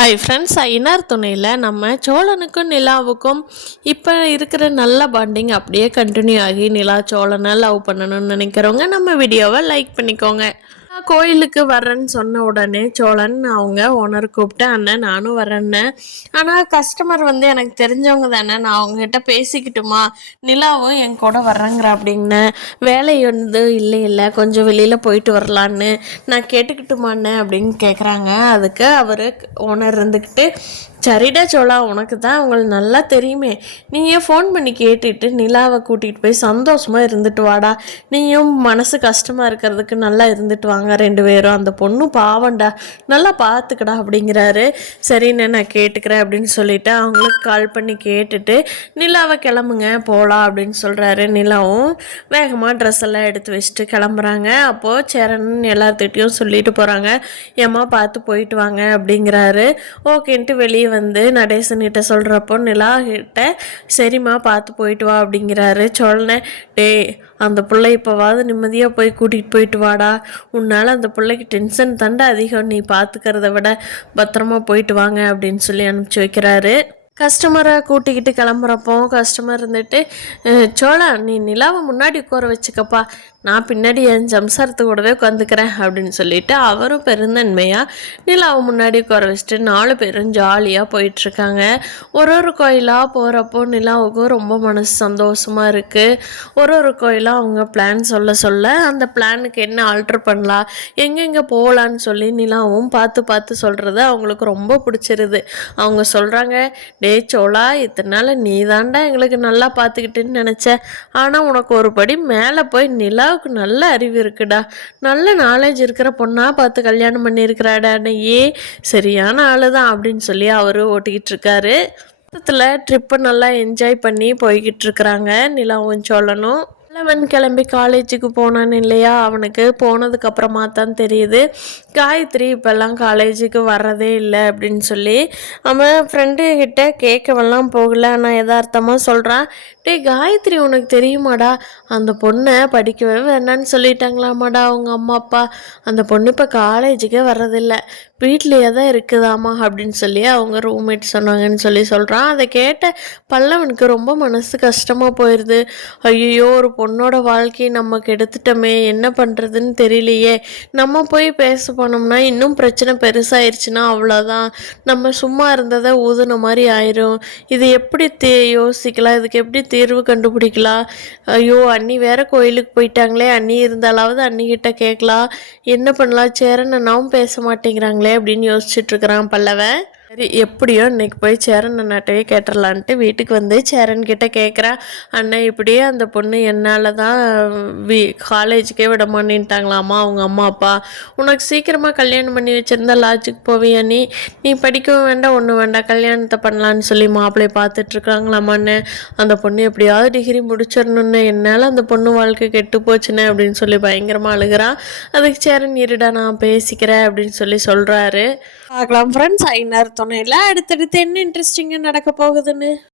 Hi friends, Ayyanar துணையில் நம்ம சோழனுக்கும் நிலாவுக்கும் இப்போ இருக்கிற நல்ல பாண்டிங் அப்படியே கண்டினியூ ஆகி நிலா சோழனை லவ் பண்ணணும்னு நினைக்கிறவங்க நம்ம வீடியோவை லைக் பண்ணிக்கோங்க. கோயிலுக்கு வர்றேன்னு சொன்ன உடனே சோழன் அவங்க ஓனர் கூப்பிட்டு, அண்ணன் நானும் வர்றேன்னு. ஆனால் கஸ்டமர் எனக்கு தெரிஞ்சவங்க தானே, நான் அவங்ககிட்ட பேசிக்கிட்டுமா, நிலாவும் என் கூட வர்றேங்கிற அப்படின்னு. வேலை இல்லை கொஞ்சம் வெளியில் போயிட்டு வரலான்னு நான் கேட்டுக்கிட்டுமாண்ணே அப்படின்னு கேட்குறாங்க. அதுக்கு அவர் ஓனர் இருந்துக்கிட்டு, சரிடா சோழா, உனக்கு தான் அவங்களுக்கு நல்லா தெரியுமே, நீயே ஃபோன் பண்ணி கேட்டுட்டு நிலாவை கூட்டிகிட்டு போய் சந்தோஷமாக இருந்துட்டு வாடா, நீயும் மனசு கஷ்டமாக இருக்கிறதுக்கு நல்லா இருந்துட்டு வாங்க ரெண்டு பேரும், அந்த பொண்ணு பாவண்டா, நல்லா பார்த்துக்கடா அப்படிங்கிறாரு. சரின்னு நான் கேட்டுக்கிறேன் அப்படின்னு சொல்லிட்டு அவங்களுக்கு கால் பண்ணி கேட்டுட்டு நிலாவை கிளம்புங்க போகலாம் அப்படின்னு சொல்கிறாரு. நிலாவும் வேகமாக ட்ரெஸ் எல்லாம் எடுத்து வச்சுட்டு கிளம்புறாங்க. அப்போது சேரன் எல்லாத்துக்கிட்டையும் சொல்லிட்டு போகிறாங்க, ஏம்மா பார்த்து போயிட்டு வாங்க அப்படிங்கிறாரு. ஓகேன்ட்டு வெளியே வந்து நடேசன்கிட்ட சொல்கிறப்போ நிலா கிட்ட, சரிம்மா பார்த்து போயிட்டு வா அப்படிங்கிறாரு. சோழனை, டேய் அந்த பிள்ளை இப்போவாது நிம்மதியாக போய் கூட்டிகிட்டு போயிட்டு வாடா, உன்னால் அந்த பிள்ளைக்கு டென்ஷன் தண்டை அதிகம், நீ பார்த்துக்கிறத விட பத்திரமா போயிட்டு வாங்க அப்படின்னு சொல்லி அனுப்பிச்சி வைக்கிறாரு. கஸ்டமரை கூட்டிக்கிட்டு கிளம்புறப்போ கஸ்டமர் இருந்துட்டு, சோழா நீ நிலாவை முன்னாடி உட்கார வச்சுக்கப்பா, நான் பின்னாடி என் சம்சாரத்து கூடவே உட்காந்துக்கிறேன் அப்படின்னு சொல்லிட்டு அவரும் பெருந்தன்மையாக நிலாவை முன்னாடி உட்கார வச்சுட்டு 4 பேரும் ஜாலியாக போயிட்டுருக்காங்க. ஒரு கோயிலாக போகிறப்போ நிலாவுக்கும் ரொம்ப மனசு சந்தோஷமாக இருக்குது. ஒரு கோயிலாக அவங்க பிளான் சொல்ல அந்த பிளானுக்கு என்ன ஆல்ட்ரு பண்ணலாம், எங்கெங்கே போகலான்னு சொல்லி நிலாவும் பார்த்து சொல்கிறது அவங்களுக்கு ரொம்ப பிடிச்சிருது. அவங்க சொல்கிறாங்க, டே சோழா, இத்தனை நாள் நீ தாண்டா எங்களுக்கு நல்லா பார்த்துக்கிட்டுன்னு நினச்ச, ஆனால் உனக்கு ஒரு படி மேலே போய் நிலாவுக்கு நல்ல அறிவு இருக்குடா, நல்ல நாலேஜ் இருக்கிற பொண்ணா பார்த்து கல்யாணம் பண்ணியிருக்கிறாடா, ஏ சரியான ஆளு தான் அப்படின்னு சொல்லி அவரு ஓட்டிக்கிட்டு இருக்காரு. ட்ரிப்பை நல்லா என்ஜாய் பண்ணி போய்கிட்டு இருக்கிறாங்க நிலாவும் சோழனும். அவன் கிளம்பி காலேஜுக்கு போனான் இல்லையா, அவனுக்கு போனதுக்கப்புறமா தான் தெரியுது காயத்ரி இப்போல்லாம் காலேஜுக்கு வர்றதே இல்லை அப்படின்னு சொல்லி. அவன் ஃப்ரெண்டுக்கிட்ட கேட்கவெல்லாம் போகல, ஆனால் யதார்த்தமாக சொல்கிறான், டே காயத்ரி உனக்கு தெரியுமாடா, அந்த பொண்ணை படிக்கவே வேணான்னு சொல்லிட்டாங்களாமாடா அவங்க அம்மா அப்பா, அந்த பொண்ணு இப்போ காலேஜுக்கே வர்றதில்லை, வீட்லேயே தான் இருக்குதாமா அப்படின்னு சொல்லி அவங்க ரூம்மேட் சொன்னாங்கன்னு சொல்லி சொல்கிறான். அதை கேட்ட பல்லவனுக்கு ரொம்ப மனசு கஷ்டமாக போயிடுது. ஐயோ, ஒரு பொண்ணோட வாழ்க்கையை நம்ம கெடுத்துட்டோமே, என்ன பண்ணுறதுன்னு தெரியலையே, நம்ம போய் பேச போனோம்னா இன்னும் பிரச்சனை பெருசாயிருச்சுன்னா அவ்வளோதான், நம்ம சும்மா இருந்ததை ஊதுன மாதிரி ஆயிரும், இது எப்படி யோசிக்கலாம், இதுக்கு எப்படி தீர்வு கண்டுபிடிக்கலாம், ஐயோ அண்ணி வேற கோயிலுக்கு போயிட்டாங்களே, அண்ணி இருந்தாலாவது அண்ணிக்கிட்ட கேட்கலாம், என்ன பண்ணலாம், சேரன் அண்ணாவும் பேச மாட்டேங்கிறாங்களே அப்படின்னு யோசிச்சுட்டு இருக்கிறான் பல்லவன். சரி எப்படியோ இன்னைக்கு போய் சேரன் அண்ணாட்டவே கேட்டுடலான்ட்டு வீட்டுக்கு வந்து சேரன் கிட்ட கேட்குறா, அண்ணன் இப்படியே அந்த பொண்ணு என்னால் தான் காலேஜுக்கே விட மாட்டேன்ட்டாங்களாமா அவங்க அம்மா அப்பா, உனக்கு சீக்கிரமாக கல்யாணம் பண்ணி வச்சுருந்தா லாட்ஜுக்கு போவியா, நீ படிக்கவும் வேண்டாம் ஒன்றும் வேண்டாம், கல்யாணத்தை பண்ணலான்னு சொல்லி மாப்பிள்ளையை பார்த்துட்ருக்காங்களாமான்னு, அந்த பொண்ணு எப்படியாவது டிகிரி முடிச்சிடணுன்னு, என்னால் அந்த பொண்ணு வாழ்க்கை கெட்டு போச்சுன்னு அப்படின்னு சொல்லி பயங்கரமாக அழுகிறான். அதுக்கு சேரன் இருடா நான் பேசிக்கிறேன் அப்படின்னு சொல்லி சொல்கிறாரு. பார்க்கலாம் ஃப்ரெண்ட்ஸ், ஐயனார் துணையில் அடுத்தடுத்து என்ன இன்ட்ரெஸ்டிங்காக நடக்க போகுதுன்னு.